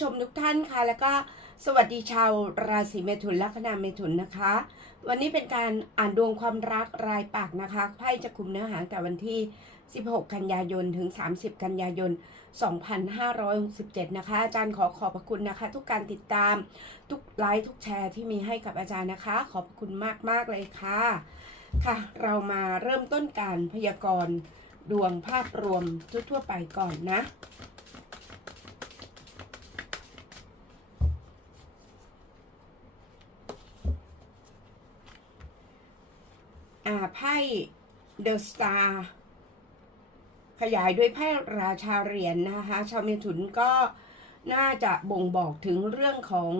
ชมทุกท่านค่ะ แล้วก็สวัสดีชาวราศีเมถุนลัคนาเมถุนนะคะ วันนี้เป็นการอ่านดวงความรักรายปากนะคะไพ่จะคุมเนื้อหาแต่วันที่ 16 กันยายนถึง 30 กันยายน 2567 นะคะ อาจารย์ขอขอบพระคุณนะคะ ทุกการติดตามทุกไลค์ทุกแชร์ที่มีให้กับอาจารย์นะคะ ขอบคุณมากมากเลยค่ะค่ะ เรามาเริ่มต้นการพยากรณ์ดวงภาพรวมทั่วๆไปก่อนนะ อ่าไพ่เดอะสตาร์ขยายด้วยไพ่ราชาเหรียญนะคะ ชาวเมถุนก็น่าจะบ่งบอกถึงเรื่องของ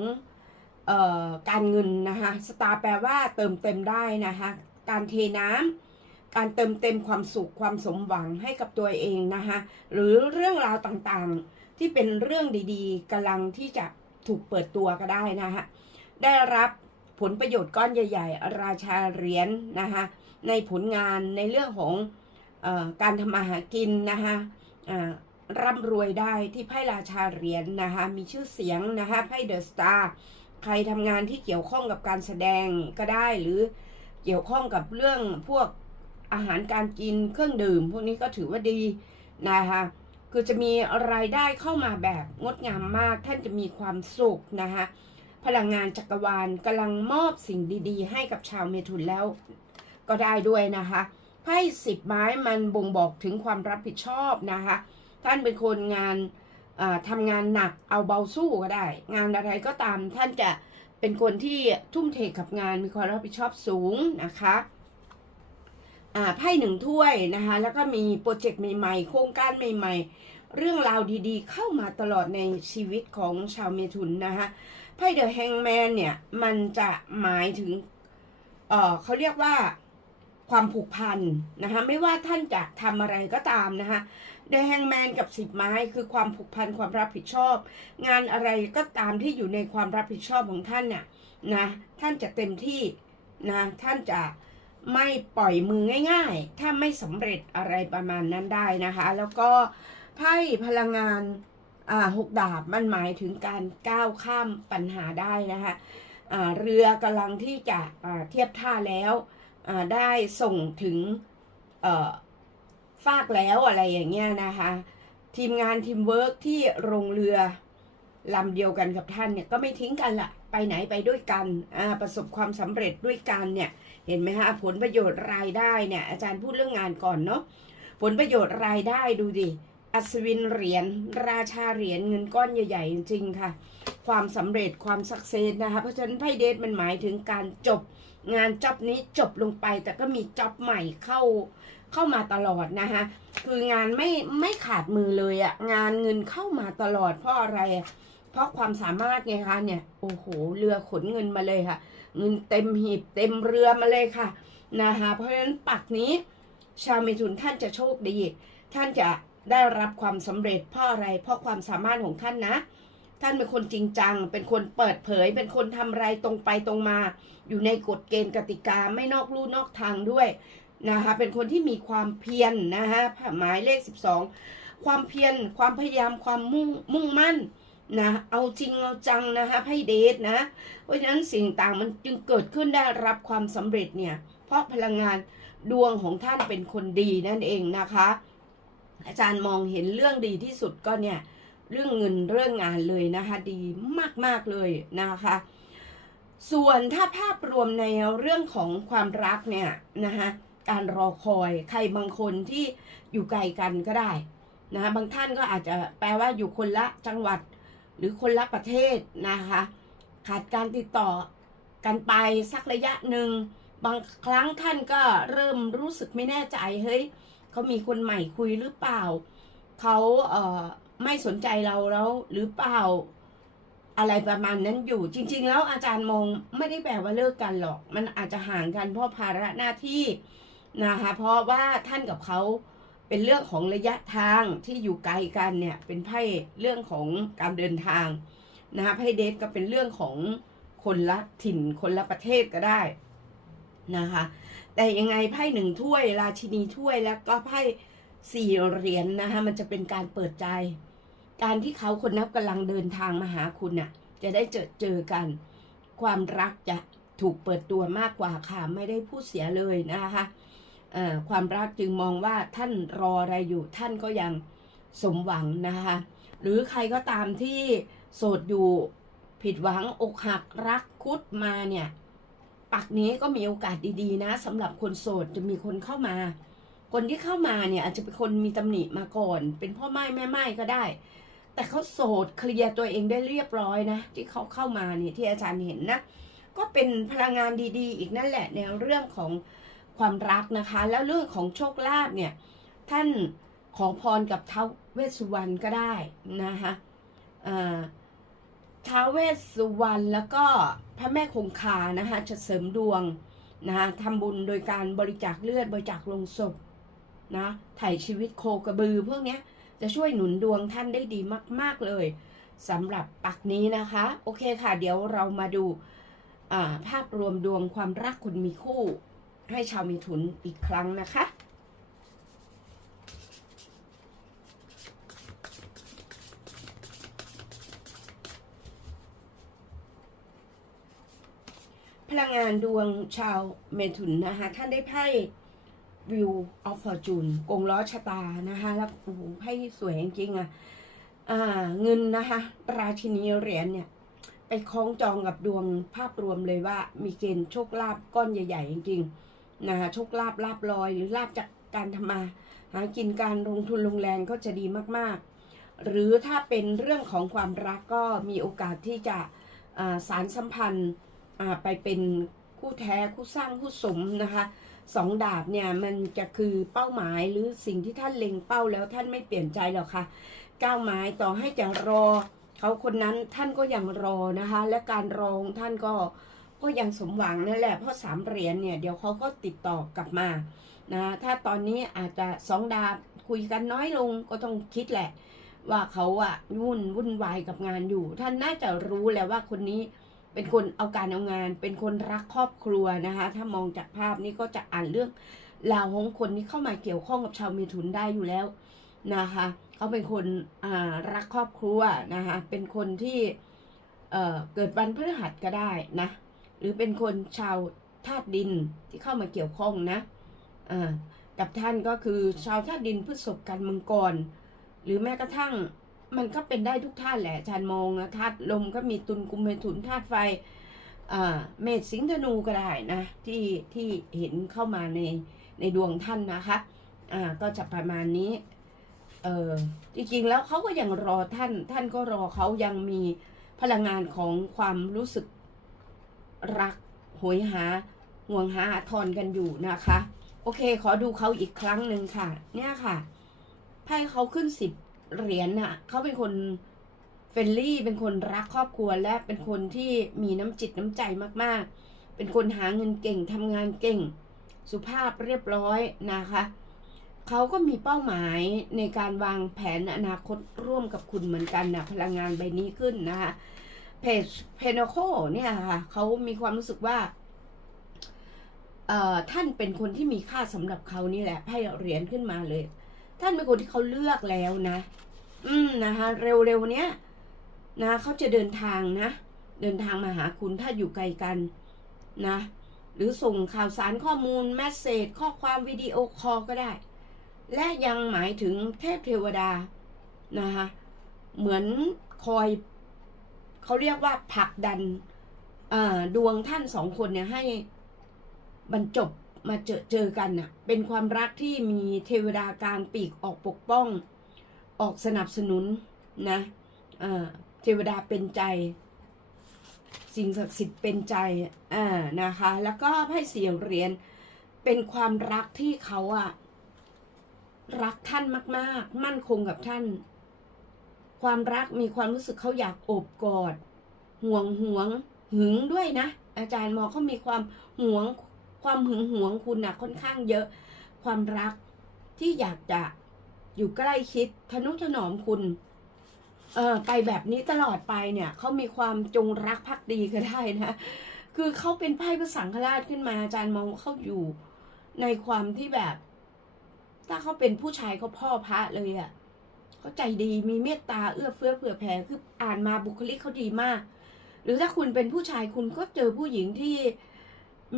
ออการเงินนะคะสตาร์แปลว่าเติมเต็มได้นะคะ การเทน้ำการเติมเต็มความสุขความสมหวังให้กับตัวเองนะคะหรือเรื่องราวต่างๆที่เป็นเรื่องดีๆกำลังที่จะถูกเปิดตัวก็ได้นะคะได้รับผลประโยชน์ก้อนใหญ่ ๆ ราชาเหรียญนะคะ ในผลงานในเรื่องของอการทำมาหากินนะคะร่ำรวยได้ที่ไพ่ราชาเหรียญนะคะมีชื่อเสียงนะคะไพ่เดอะสตาร์ใครทำงานที่เกี่ยวข้องกับการแสดงก็ได้หรือเกี่ยวข้องกับเรื่องพวกอาหารการกินเครื่องดื่ม พวกนี้ก็ถือว่าดีนะคะคือจะมีรายได้เข้ามาแบบงดงามมาก ท่านจะมีความสุขนะคะพลังงานจักรวาลกำลังมอบสิ่งดี ๆ ให้กับชาวเมถุนแล้ว ก็ได้ด้วยนะคะไพ่สิบไม้มันบ่งบอกถึงความรับผิดชอบนะคะ ท่านเป็นคนงานทำงานหนักเอาเบาสู้ก็ได้ งานอะไรก็ตามท่านจะเป็นคนที่ทุ่มเทกับงานมีความรับผิดชอบสูงนะคะไพ่หนึ่งถ้วยนะคะ แล้วก็มีโปรเจกต์ใหม่ๆ โครงการใหม่ ๆ เรื่องราวดีๆ เข้ามาตลอดในชีวิตของชาวเมถุนนะคะไพ่เดอะแฮงแมนเนี่ย มันจะหมายถึง เออเขาเรียกว่า ความผูกพันนะคะไม่ว่าท่านจะทำอะไรก็ตามนะคะเดแฮงแมนกับสิบไม้คือความผูกพันความรับผิดชอบ งานอะไรก็ตามที่อยู่ในความรับผิดชอบของท่านน่ะนะท่านจะเต็มที่นะท่านจะไม่ปล่อยมือง่ายๆ ถ้าไม่สำเร็จอะไรประมาณนั้นได้นะคะ แล้วก็ไพ่พลังงานอ่าหกดาบมันหมายถึงการก้าวข้ามปัญหาได้นะคะอ่าเรือกำลังที่จะอ่าเทียบท่าแล้ว ได้ส่งถึงเอ่อฟากแล้วอะไรอย่างเงี้ยนะคะ ทีมงานทีมเวิร์กที่โรงเรือลำเดียวกันกับท่านเนี่ยก็ไม่ทิ้งกันละไปไหนไปด้วยกันประสบความสำเร็จด้วยกันเนี่ยเห็นไหมคะผลประโยชน์รายได้เนี่ยอาจารย์พูดเรื่องงานก่อนเนาะผลประโยชน์รายได้ดูดิอัศวินเหรียญราชาเหรียญเงินก้อนใหญ่ ๆ จริง ๆ ค่ะ ความสำเร็จความสักเซสนะคะ เพราะฉะนั้นไพ่เดทมันหมายถึงการจบ งานจ็อบนี้จบลงไป แต่ก็มีจ็อบใหม่เข้าเข้ามาตลอดนะคะคืองานไม่ไม่ขาดมือเลยอะงานเงินเข้ามาตลอดเพราะอะไร เพราะความสามารถไงคะเนี่ยโอ้โหเรือขนเงินมาเลยค่ะ เงินเต็มหีบเต็มเรือมาเลยค่ะนะคะเพราะฉะนั้นปักนี้ ชาวเมถุนท่านจะโชคดี ท่านจะได้รับความสำเร็จเพราะอะไรเพราะความสามารถของท่านนะ ท่านเป็นคนจริงจัง เป็นคนเปิดเผย เป็นคนทำอะไรตรงไปตรงมา อยู่ในกฎเกณฑ์กติกาไม่นอกลู่นอกทางด้วยนะคะ เป็นคนที่มีความเพียรนนะคะหมายเลข 12 ความเพียร ความพยายาม ความมุ่งมุ่งมั่นนะ เอาจริงเอาจังนะคะไพ่เดทนะ เพราะฉะนั้นสิ่งต่างมันจึงเกิดขึ้นได้รับความสำเร็จเนี่ย เพราะพลังงานดวงของท่านเป็นคนดีนั่นเองนะคะ อาจารย์มองเห็นเรื่องดีที่สุดก็เนี่ย เรื่องเงินเรื่องงานเลยนะคะ ดีมากๆเลยนะคะ ส่วนถ้าภาพรวมในเรื่องของความรักเนี่ยนะคะการรอคอยใครบางคนที่อยู่ไกลกันก็ได้นะคะบางท่านก็อาจจะแปลว่าอยู่คนละจังหวัดหรือคนละประเทศนะคะ ขาดการติดต่อกันไปสักระยะหนึ่งบางครั้งท่านก็เริ่มรู้สึกไม่แน่ใจเฮ้ยเขามีคนใหม่คุยหรือเปล่าเขาเอ่อ ไม่สนใจเราแล้วหรือเปล่าอะไรประมาณนั้นอยู่ จริง ๆ แล้วอาจารย์มองไม่ได้แปลว่าเลิกกันหรอก มันอาจจะห่างกันเพราะภาระหน้าที่นะคะเพราะว่าท่านกับเขาเป็นเรื่องของระยะทางที่อยู่ไกลกันเนี่ยเป็นไพ่เรื่องของการเดินทางนะคะไพ่เดทก็เป็นเรื่องของคนละถิ่นคนละประเทศก็ได้นะคะแต่ยังไงไพ่หนึ่งถ้วย ราชินีถ้วยแล้วก็ไพ่สี่เหรียญนะคะมันจะเป็นการเปิดใจ การที่เขาคนนับกำลังเดินทางมาหาคุณน่ะ จะได้เจอเจอกัน ความรักจะถูกเปิดตัวมากกว่าค่ะ ไม่ได้พูดเสียเลยนะคะความรักจึงมองว่าท่านรออะไรอยู่ท่านก็ยังสมหวังนะคะ หรือใครก็ตามที่โสดอยู่ผิดหวังอกหักรักคุดมาเนี่ย ปักนี้ก็มีโอกาสดีๆนะสำหรับคนโสดจะมีคนเข้ามา คนที่เข้ามาเนี่ยอาจจะเป็นคนมีตำหนิมาก่อน เป็นพ่อไม้แม่ไม้ก็ได้ แต่เขาโสดเคลียร์ตัวเองได้เรียบร้อยนะ ที่เขาเข้ามาเนี่ยที่อาจารย์เห็นนะ ก็เป็นพลังงานดีๆ อีกนั่นแหละในเรื่องของความรักนะคะ แล้วเรื่องของโชคลาภเนี่ย ท่านขอพรกับท้าวเวสสุวรรณก็ได้นะคะอ่าท้าวเวสสุวรรณแล้วก็พระแม่คงคานะคะจะเสริมดวงนะคะทำบุญโดยการบริจาคเลือดบริจาคลงศพนะถ่ายชีวิตโคกระบือพวกเนี้ย จะช่วยหนุนดวงท่านได้ดีมาก ๆ เลยสำหรับปักนี้นะคะ โอเคค่ะ เดี๋ยวเรามาดูาภาพรวมดวงความรักคนมีคู่ ให้ชาวมีถุนอีกครั้งนะคะพลังงานดวงชาวเมถุนนะคะ ท่านได้ไพ่ วิวออฟฟอร์จูนกงล้อชะตานะคะแล้วโอ้โหไพ่สวยจริงๆอะอ่าเงินนะคะ ราชินีเหรียญเนี่ย ไปคล้องจองกับดวงภาพรวมเลยว่า มีเกณฑ์โชคลาภก้อนใหญ่ ๆ จริงๆนะคะโชคลาภลาบลอย หรือลาบจากการทำมาหากินการลงทุนลงแรงก็จะดีมากๆ หรือถ้าเป็นเรื่องของความรักก็มีโอกาสที่จะสารสัมพันธ์ไปเป็นคู่แท้คู่สร้างคู่สมนะคะ สองดาบเนี่ยมันจะคือเป้าหมายหรือสิ่งที่ท่านเล็งเป้าแล้วท่านไม่เปลี่ยนใจหรอกค่ะก้าวไม้ต่อให้จะรอ เขาคนนั้นท่านก็ยังรอนะคะ และการรอของท่านก็ก็ยังสมหวังนั่นแหละเพราะสามเหรียญเนี่ยเดี๋ยวเขาก็ติดต่อกลับมานะถ้าตอนนี้อาจจะสองดาบคุยกันน้อยลงก็ต้องคิดแหละ ว่าเขาอะวุ่นวุ่นวายกับงานอยู่ ท่านน่าจะรู้แล้วว่าคนนี้ เป็นคนเอาการเอางาน เป็นคนรักครอบครัวนะคะ ถ้ามองจากภาพนี้ก็จะอ่านเรื่องราวของคนที่เข้ามาเกี่ยวข้องกับชาวเมถุนได้อยู่แล้วนะคะเขาเป็นคนรักครอบครัวนะคะเป็นคนที่เเกิดวันพฤหัสก็ได้นะหรือเป็นคนชาวธาตุดินที่เข้ามาเกี่ยวข้องนะกับท่านก็คือชาวธาตุดินพฤษภกันมังกร หรือแม้กระทั่ง มันก็เป็นได้ทุกธาตุแหละอาจารย์มองนะธาตุลมก็มีตุลกุมเมถุนธาตุไฟเมษสิงธนูก็ได้นะ ที่ที่เห็นเข้ามาในในดวงท่านนะคะอ่าก็จะประมาณนี้เออจริงๆแล้วเขาก็ยังรอท่าน ท่านก็รอเขายังมีพลังงานของความรู้สึกรักโหยหาห่วงหาอาทรกันอยู่นะคะ โอเค ขอดูเขาอีกครั้งหนึ่งค่ะ เนี่ยค่ะไพ่เขาขึ้นสิบ เหรียญน่ะเขาเป็นคนเฟรนลี่ เป็นคนรักครอบครัวและเป็นคนที่มีน้ำจิตน้ำใจมากๆ เป็นคนหาเงินเก่งทำงานเก่ง สุภาพเรียบร้อยนะคะเขาก็มีเป้าหมายในการวางแผนอนาคตร่วมกับคุณเหมือนกันนะพลังงานใบนี้ขึ้นนะคะเพจเพนโคเนี่ยค่ะเขามีความรู้สึกว่าท่านเป็นคนที่มีค่าสำหรับเขานี่แหละไพ่เหรียญขึ้นมาเลย ท่านเป็นคนที่เขาเลือกแล้วนะ อืมนะคะ เร็วๆเนี้ยนะเขาจะเดินทางนะ เดินทางมาหาคุณถ้าอยู่ไกลกันนะ หรือส่งข่าวสารข้อมูลแมสเซจข้อความวิดีโอคอลก็ได้ และยังหมายถึงเทพเทวดานะคะเหมือนคอยเขาเรียกว่าผลักดันดวงท่านสองคนเนี่ยให้บรรจบ มาเจอเจอกันน่ะเป็นความรักที่มีเทวดากลางปีกออกปกป้อง ออกสนับสนุนนะอ่าเทวดาเป็นใจ สิ่งศักดิ์สิทธิ์เป็นใจอ่านะคะ แล้วก็ไพ่เสียงเหรียญเป็นความรักที่เขาอะรักท่านมาก ๆ มั่นคงกับท่าน ความรักมีความรู้สึกเขาอยากโอบกอด ห่วงห่วงหึงด้วยนะ อาจารย์มอเขามีความห่วง ความหึงหวงคุณนะค่อนข้างเยอะ ความรักที่อยากจะอยู่ใกล้ชิดทนุถนอมคุณ เออไปแบบนี้ตลอดไปเนี่ยเขามีความจงรักภักดีก็ได้นะคือเขาเป็นไพ่พระสังฆราชขึ้นมาอาจารย์มองเขาอยู่ในความที่แบบ ถ้าเขาเป็นผู้ชายเขาพ่อพระเลยอะ่ะเขาใจดีมีเมตตาเอื้อเฟื้อเผื่อแผ่คืออ่านมาบุคลิกเขาดีมาก หรือถ้าคุณเป็นผู้ชายคุณก็เจอผู้หญิงที่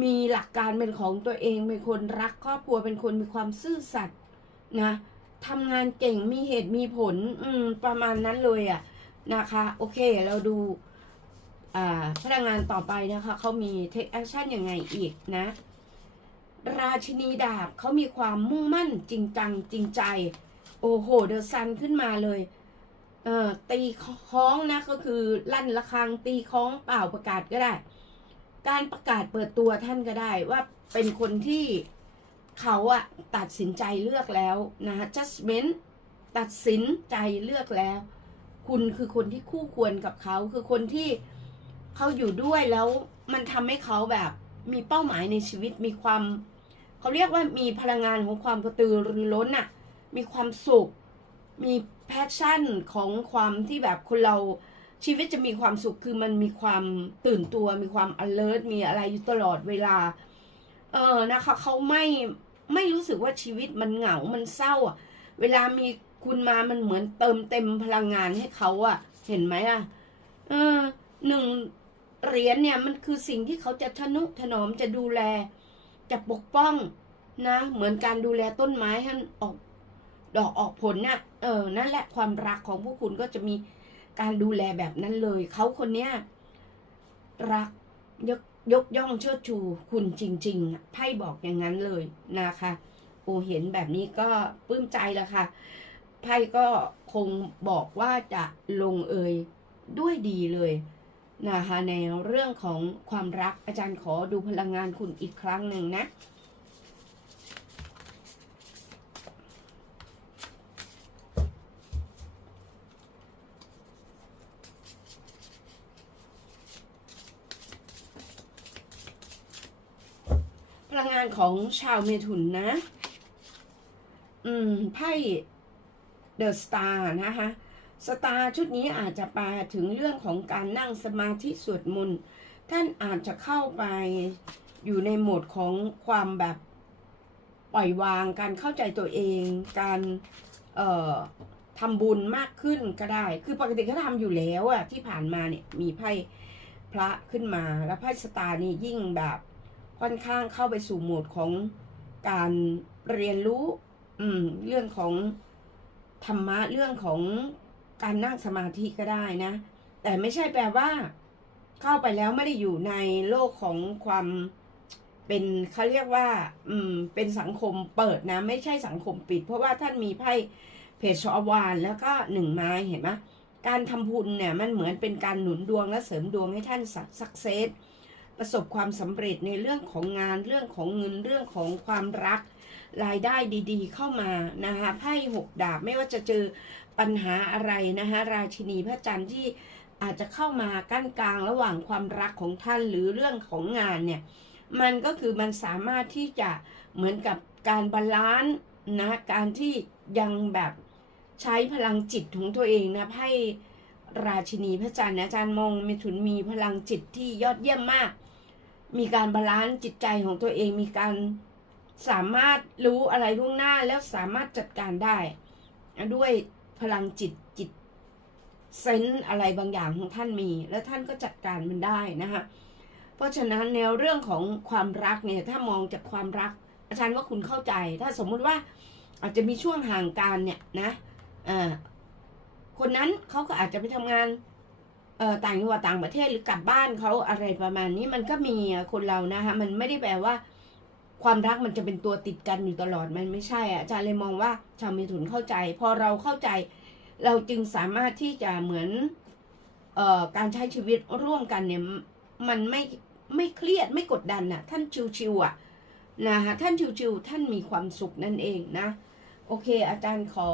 มีหลักการเป็นของตัวเอง เป็นคนรักครอบครัวเป็นคนมีความซื่อสัตย์นะทำงานเก่งมีเหตุมีผล อืม ประมาณนั้นเลยอะนะคะ โอเค เราดู อ่า พลังงานต่อไปนะคะ เขามี take action ยังไงอีกนะ ราชินีดาบเขามีความมุ่งมั่นจริงจังจริงใจ โอ้โห เดอะซันขึ้นมาเลย เอ่อ ตีคล้องนะ ก็คือลั่นระฆังตีคล้องเป่าประกาศก็ได้ การประกาศเปิดตัวท่านก็ได้ว่าเป็นคนที่เขาอะตัดสินใจเลือกแล้วนะ judgment ตัดสินใจเลือกแล้ว คุณคือคนที่คู่ควรกับเขาคือคนที่เขาอยู่ด้วยแล้วมันทำให้เขาแบบมีเป้าหมายในชีวิตมีความ เขาเรียกว่ามีพลังงานของความกระตือรือร้นอะมีความสุข มีแพชชั่นของความที่แบบคนเรา ชีวิตจะมีความสุขคือมันมีความตื่นตัว มีความ alert มีอะไรอยู่ตลอดเวลา เออนะคะเขาไม่ไม่รู้สึกว่าชีวิตมันเหงา มันเศร้าอะ เวลามีคุณมามันเหมือนเติมเต็มพลังงานให้เขาอะ เห็นไหมอะเออหนึ่งเหรียญเนี่ยมันคือสิ่งที่เขาจะทนุถนอมจะดูแล จะปกป้องนะ เหมือนการดูแลต้นไม้ให้มันออกดอกออกผลน่ะเออนั่นแหละความรักของพวกคุณก็จะมี การดูแลแบบนั้นเลย เขาคนเนี้ยรักยกยกย่องเชิดชูคุณจริงๆไพ่บอกอย่างนั้นเลยนะคะ โอเห็นแบบนี้ก็ปลื้มใจแล้วค่ะไพ่ก็คงบอกว่าจะลงเอยด้วยดีเลยนะคะในเรื่องของความรักอาจารย์ขอดูพลังงานคุณอีกครั้งหนึ่งนะานของชาวเมถุนนะ อืม ไพ่เดอะสตาร์นะคะ สตาร์ชุดนี้อาจจะแปลถึงเรื่องของการนั่งสมาธิสวดมนต์ ท่านอาจจะเข้าไปอยู่ในโหมดของความแบบปล่อยวาง การเข้าใจตัวเอง การเอ่อทำบุญมากขึ้นก็ได้ คือปกติเขาทำอยู่แล้วอะที่ผ่านมาเนี่ยมีไพ่พระขึ้นมา แล้วไพ่สตาร์นี่ยิ่งแบบ ค่อนข้างเข้าไปสู่โหมดของการเรียนรู้อืมเรื่องของธรรมะเรื่องของการนั่งสมาธิก็ได้นะ แต่ไม่ใช่แปลว่า เข้าไปแล้วไม่ได้อยู่ในโลกของความเป็นเขาเรียกว่า อืม เป็นสังคมเปิดนะ ไม่ใช่สังคมปิด เพราะว่าท่านมีไพ่เพจชอวานแล้วก็หนึ่งไม้เห็นไหมการทำบุญเนี่ย มันเหมือนเป็นการหนุนดวงและเสริมดวงให้ท่านสักเซส ประสบความสำเร็จในเรื่องของงานเรื่องของเงินเรื่องของความรัก รายได้ดีๆ เข้ามานะคะไพ่หกดาบไม่ว่าจะเจอปัญหาอะไรนะคะราชินีพระจันทร์ที่อาจจะเข้ามากั้นกลางระหว่างความรักของท่านหรือเรื่องของงานเนี่ยมันก็คือมันสามารถที่จะเหมือนกับการบาลานซ์นะการที่ยังแบบใช้พลังจิตของตัวเองนะไพ่ราชินีพระจันทร์นะอาจารย์มองเมถุนมีพลังจิตที่ยอดเยี่ยมมาก มีการบาลานซ์จิตใจของตัวเองมีการสามารถรู้อะไรล่วงหน้าแล้วสามารถจัดการได้ ด้วยพลังจิตจิตเซนส์อะไรบางอย่างของท่านมี แล้วท่านก็จัดการมันได้นะคะเพราะฉะนั้นแนวเรื่องของความรักเนี่ยถ้ามองจากความรัก อาจารย์ว่าคุณเข้าใจ ถ้าสมมุติว่าอาจจะมีช่วงห่างการเนี่ยนะคนนั้นเขาก็อาจจะไปทำงาน ต่างจังหวัดต่างประเทศหรือกลับบ้านเขาอะไรประมาณนี้มันก็มีคนเรานะคะมันไม่ได้แปลว่า ความรักมันจะเป็นตัวติดกันอยู่ตลอดมันไม่ใช่อะอาจารย์เลยมองว่าชาวเมถุนเข้าใจ พอเราเข้าใจ เราจึงสามารถที่จะเหมือนเอ่อการใช้ชีวิตร่วมกันเนี่ยมันไม่ไม่เครียดไม่กดดันน่ะ ท่านชิวๆอะนะคะท่านชิวๆท่านมีความสุขนั่นเองนะ โอเค อาจารย์ขอ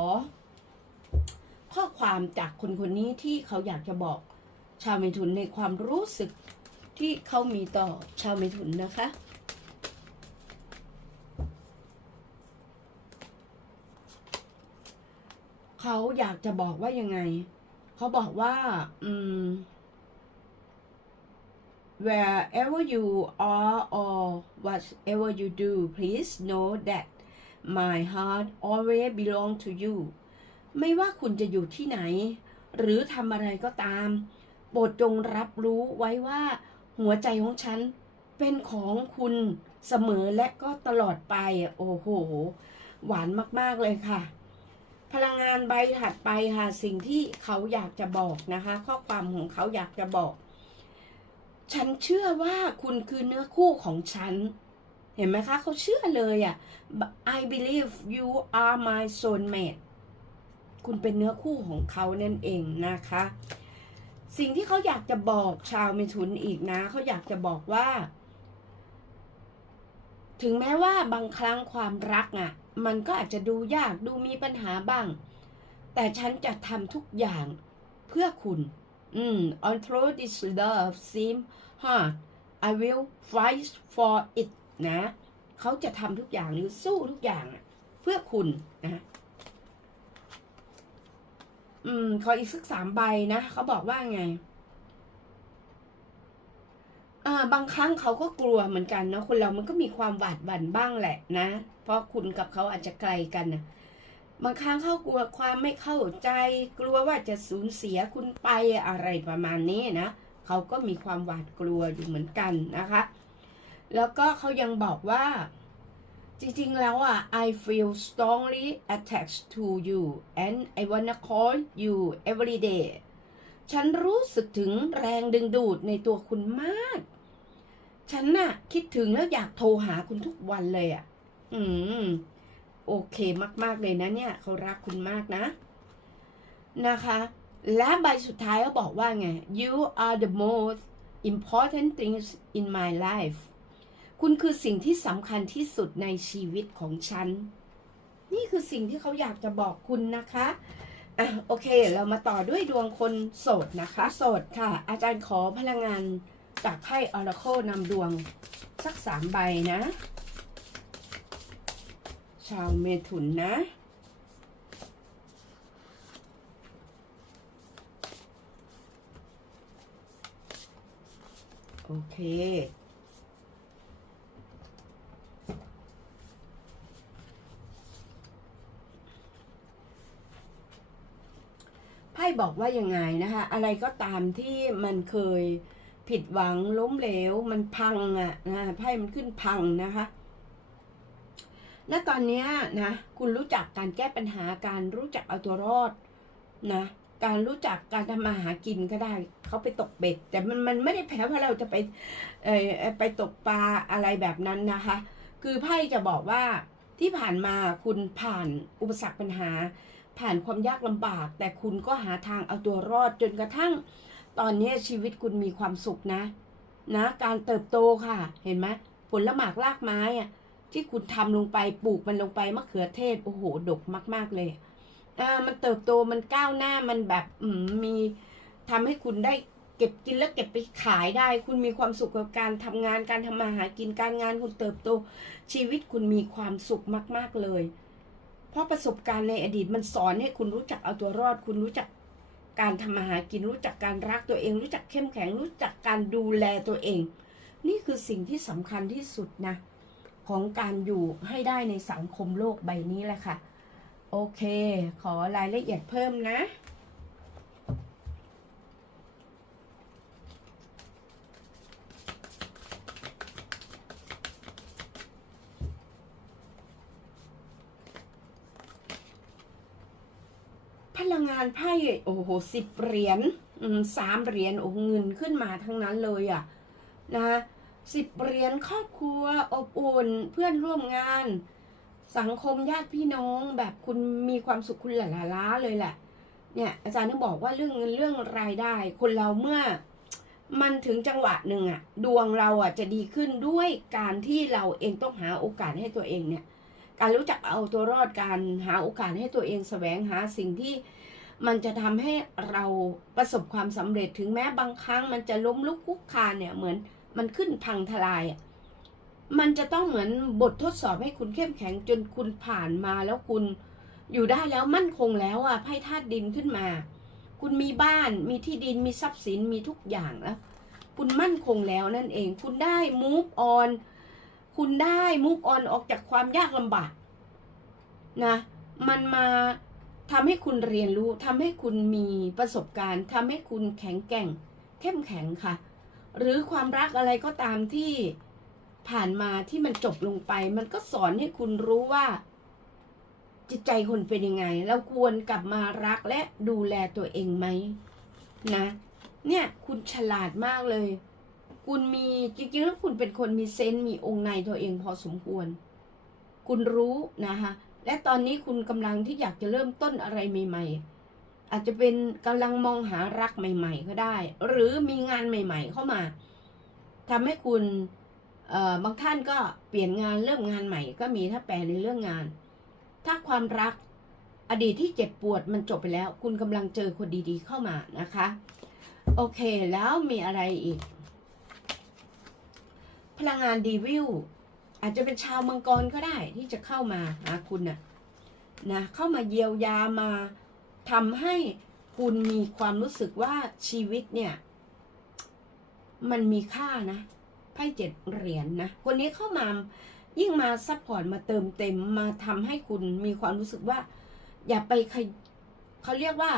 ข้อความจากคนคนนี้ที่เขาอยากจะบอก ชาวเมถุนในความรู้สึกที่เขามีต่อชาวเมถุนนะคะ เขาอยากจะบอกว่ายังไง เขาบอกว่า อืม wherever you are or whatever you do please know that my heart always belong to you ไม่ว่าคุณจะอยู่ที่ไหน หรือทำอะไรก็ตาม ปรดจงรับรู้ไว้ว่า หัวใจของฉันเป็นของคุณเสมอและก็ตลอดไป โอ้โห หวานมาก ๆ เลยค่ะ พลังงานใบถัดไปค่ะ สิ่งที่เขาอยากจะบอกนะคะ ข้อความของเขาอยากจะบอก ฉันเชื่อว่าคุณคือเนื้อคู่ของฉัน เห็นไหมคะ เขาเชื่อเลยอะ I believe you are my soulmate คุณเป็นเนื้อคู่ของเขานั่นเองนะคะ สิ่งที่เขาอยากจะบอกชาวเมถุนอีกนะเขาอยากจะบอกว่า ถึงแม้ว่าบางครั้งความรักอะ มันก็อาจจะดูยากดูมีปัญหาบ้าง แต่ฉันจะทำทุกอย่างเพื่อคุณ อืม although this love seem hard I will fight for it นะ เขาจะทำทุกอย่างหรือสู้ทุกอย่างเพื่อคุณนะ อืม ขออีกสักสามใบนะเขาบอกว่าไง อ่า บางครั้งเขาก็กลัวเหมือนกันเนาะคนเรามันก็มีความหวาดหวั่นบ้างแหละนะ เพราะคุณกับเขาอาจจะไกลกันนะบางครั้งเขากลัวความไม่เข้าใจ กลัวว่าจะสูญเสียคุณไปอะไรประมาณนี้นะเขาก็มีความหวาดกลัวอยู่เหมือนกันนะคะ แล้วก็เขายังบอกว่า จริงๆ แล้วอะ I feel strongly attached to you and I wanna call you every day ฉันรู้สึกถึงแรงดึงดูดในตัวคุณมาก ฉันน่ะ คิดถึงแล้วอยากโทรหาคุณทุกวันเลยอะ อืม โอเคมาก ๆ เลยนะเนี่ย เขารักคุณมากนะ นะคะ และใบสุดท้ายเขาบอกว่าไง you are the most important things in my life คุณคือสิ่งที่สำคัญที่สุดในชีวิตของฉัน นี่คือสิ่งที่เขาอยากจะบอกคุณนะคะอะโอเค เรามาต่อด้วยดวงคนโสดนะคะ โสดค่ะ อาจารย์ขอพลังงานจากไพ่ออร์โคนำดวง สักสามใบนะ ชาวเมถุนนะโอเค บอกว่ายังไงนะคะ อะไรก็ตามที่มันเคยผิดหวังล้มเหลว มันพังอะนะไพ่มันขึ้นพังนะคะณตอนนี้นะคุณรู้จักการแก้ปัญหาการรู้จักเอาตัวรอดนะการรู้จักการทำมาหากินก็ได้เขาไปตกเบ็ด แต่มันมันไม่ได้แปลว่าเราจะไปเออไปตกปลาอะไรแบบนั้นนะคะ คือไพ่จะบอกว่าที่ผ่านมาคุณผ่านอุปสรรคปัญหา ผ่านความยากลำบาก แต่คุณก็หาทางเอาตัวรอดจนกระทั่ง ตอนนี้ชีวิตคุณมีความสุขนะ นะ การเติบโตค่ะ เห็นไหมผลละหมากรากไม้อะที่คุณทำลงไปปลูกมันลงไปมะเขือเทศโอ้โหดกมาก ๆ เลยอ่ามันเติบโตมันก้าวหน้ามันแบบอืมมีทำให้คุณได้เก็บกินแล้วเก็บไปขายได้ คุณมีความสุขกับการทำงานการทำมาหากินการงานคุณเติบโต ชีวิตคุณมีความสุขมาก ๆเลย ราะประสบการณ์ในอดีตมันสอนให้คุณรู้จักเอาตัวรอด คุณรู้จักการทำมาหากินรู้จักการรักตัวเอง รู้จักเข้มแข็ง รู้จักการดูแลตัวเอง นี่คือสิ่งที่สำคัญที่สุดนะ ของการอยู่ให้ได้ในสังคมโลกใบนี้แหละค่ะ โอเค ขอรายละเอียดเพิ่มนะ พลั งงานไพ่โอ้โหสิบเหรียญสามเหรียญโอ้เงินขึ้นมาทั้งนั้นเลยอะ่ะนะคะสิบเหรียญครอบครัวอบอุ่นเพื่อนร่วมงาน สังคมญาติพี่น้องแบบคุณมีความสุขคุณหละล้าเลยแหละ เนี่ยอาจารย์ต้องบอกว่าเรื่องเงินเรื่องรายได้ คนเราเมื่อมันถึงจังหวะหนึ่งอะดวงเราอะจะดีขึ้นด้วยการที่เราเองต้องหาโอกาสให้ตัวเองเนี่ย การรู้จักเอาตัวรอดการหาโอกาสให้ตัวเองแสวงหาสิ่งที่ มันจะทำให้เราประสบความสำเร็จถึงแม้บางครั้งมันจะล้มลุกคลุกคานเนี่ยเหมือนมันขึ้นพังทลายอะมันจะต้องเหมือนบททดสอบให้คุณเข้มแข็งจนคุณผ่านมาแล้วคุณอยู่ได้แล้วมั่นคงแล้วอะไพ่ธาตุดินขึ้นมา คุณมีบ้านมีที่ดินมีทรัพย์สินมีทุกอย่างแล้ว คุณมั่นคงแล้วนั่นเอง คุณได้ move on คุณได้ move on ออกจากความยากลำบากนะ มันมา ทำให้คุณเรียนรู้ทำให้คุณมีประสบการณ์ทำให้คุณแข็งแกร่ง เข้มแข็งค่ะ หรือความรักอะไรก็ตามที่ผ่านมาที่มันจบลงไป มันก็สอนให้คุณรู้ว่า จิตใจคนเป็นยังไง เราควรกลับมารักและดูแลตัวเองไหมนะ เนี่ยคุณฉลาดมากเลย คุณมีจริงๆแล้วคุณเป็นคนมีเซนส์มีองค์ในตัวเองพอสมควร คุณรู้นะคะ และตอนนี้คุณกำลังที่อยากจะเริ่มต้นอะไรใหม่ ๆ อาจจะเป็นกำลังมองหารักใหม่ ๆ ก็ได้ หรือมีงานใหม่ ๆ เข้ามาทำให้คุณบางท่านก็เปลี่ยนงานเริ่มงานใหม่ ก็มีถ้าแปลในเรื่องงาน ถ้าความรักอดีตที่เจ็บปวดมันจบไปแล้ว คุณกำลังเจอคนดีๆเข้ามานะคะ โอเคแล้วมีอะไรอีก พลังงานดีวิว อาจจะเป็นชาวมังกรก็ได้ที่จะเข้ามาหาคุณนะนะเข้ามาเยียวยามาทำให้คุณมีความรู้สึกว่าชีวิตเนี่ย มันมีค่านะไพ่เจ็ดเหรียญนนะคนนี้เข้ามายิ่งมาซัพพอร์ตมาเติมเต็มมาทำให้คุณมีความรู้สึกว่า อย่าไปเขาเรียกว่า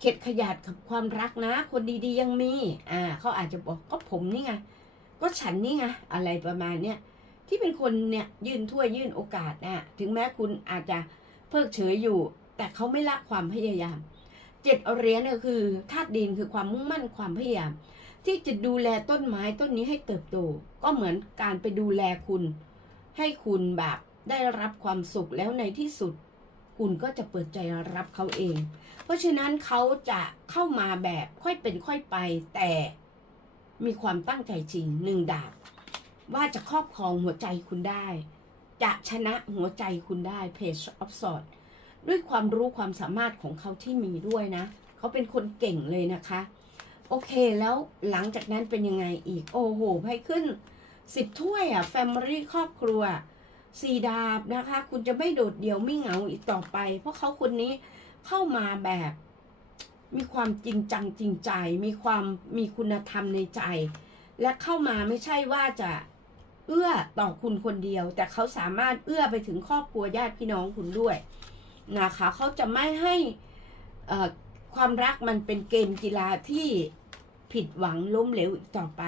เข็ดขยาดกับความรักนะ คนดีๆยังมี อ่าเขาอาจจะบอกก็ผมนี่ไงก็ฉันนี่ไงอะไรประมาณเนี้ย ที่เป็นคนเนี่ยยื่นถ้วยยื่นโอกาสนะถึงแม้คุณอาจจะเพิกเฉยอยู่ แต่เขาไม่ละความพยายามเจ็ดเหรียญเนี่ยคือธาตุดินคือความมุ่งมั่นความพยายาม ที่จะดูแลต้นไม้ต้นนี้ให้เติบโต ก็เหมือนการไปดูแลคุณ ให้คุณแบบได้รับความสุขแล้วในที่สุด คุณก็จะเปิดใจรับเขาเอง เพราะฉะนั้นเขาจะเข้ามาแบบค่อยเป็นค่อยไป แต่มีความตั้งใจจริงหนึ่งดาบ ว่าจะครอบครองหัวใจคุณได้ จะชนะหัวใจคุณได้ Page of Swords ด้วยความรู้ความสามารถของเขาที่มีด้วยนะ เขาเป็นคนเก่งเลยนะคะ โอเคแล้วหลังจากนั้นเป็นยังไงอีก โอ้โหไพ่ขึ้นสิบถ้วยอะ Family ครอบครัวสี่ดาบนะคะ คุณจะไม่โดดเดี่ยวไม่เหงาอีกต่อไป เพราะเขาคนนี้เข้ามาแบบ มีความจริงจังจริงใจ มีความมีคุณธรรมในใจ และเข้ามาไม่ใช่ว่าจะ เอื้อต่อคุณคนเดียว แต่เขาสามารถเอื้อไปถึงครอบครัวญาติพี่น้องคุณด้วยนะคะเขาจะไม่ให้ความรักมันเป็นเกมกีฬาที่ผิดหวังล้มเหลวอีกต่อไป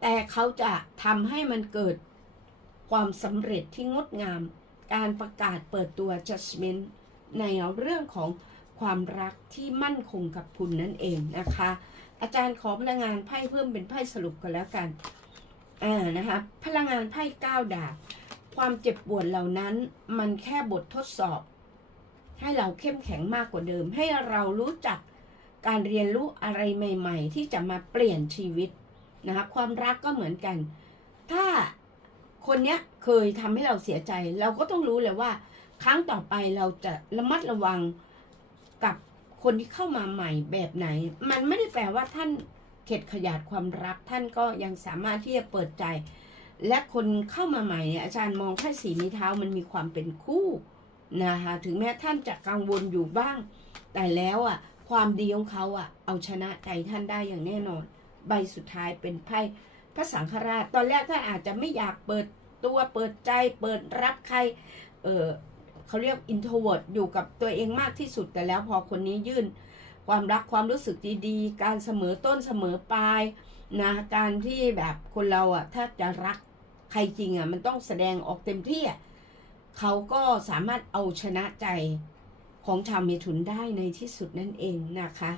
แต่เขาจะทำให้มันเกิดความสำเร็จที่งดงาม การประกาศเปิดตัว judgment ในเรื่องของความรักที่มั่นคงกับคุณนั่นเองนะคะ อาจารย์ขอพลังงานไพ่เพิ่มเป็นไพ่สรุปกันแล้วกัน อ่านะคะพลังงานไพ่ก้าดาบความเจ็บปวดเหล่านั้นมันแค่บททดสอบ ให้เราเข้มแข็งมากกว่าเดิม ให้เรารู้จักการเรียนรู้อะไรใหม่ ๆ ที่จะมาเปลี่ยนชีวิตนะคะความรักก็เหมือนกัน ถ้าคนเนี้ยเคยทำให้เราเสียใจ เราก็ต้องรู้เลยว่า ครั้งต่อไปเราจะระมัดระวังกับคนที่เข้ามาใหม่แบบไหน มันไม่ได้แปลว่าท่าน เข็ดขยาดความรักท่านก็ยังสามารถที่จะเปิดใจ และคนเข้ามาใหม่เนี่ยอาจารย์มองแค่สีนิ้วเท้ามันมีความเป็นคู่นะคะถึงแม้ท่านจะกังวลอยู่บ้าง แต่แล้วอะความดีของเขาอะเอาชนะใจท่านได้อย่างแน่นอน ใบสุดท้ายเป็นไพ่พระสังฆราช ตอนแรกท่านอาจจะไม่อยากเปิดตัวเปิดใจเปิดรับใคร เออเขาเรียก introvert อยู่กับตัวเองมากที่สุดแต่แล้วพอคนนี้ยื่น ความรักความรู้สึกดีๆ การเสมอต้นเสมอปลายนะการที่แบบคนเราอะถ้าจะรักใครจริงอะมันต้องแสดงออกเต็มที่อะเขาก็สามารถเอาชนะใจของชาวเมถุนได้ในที่สุดนั่นเองนะคะ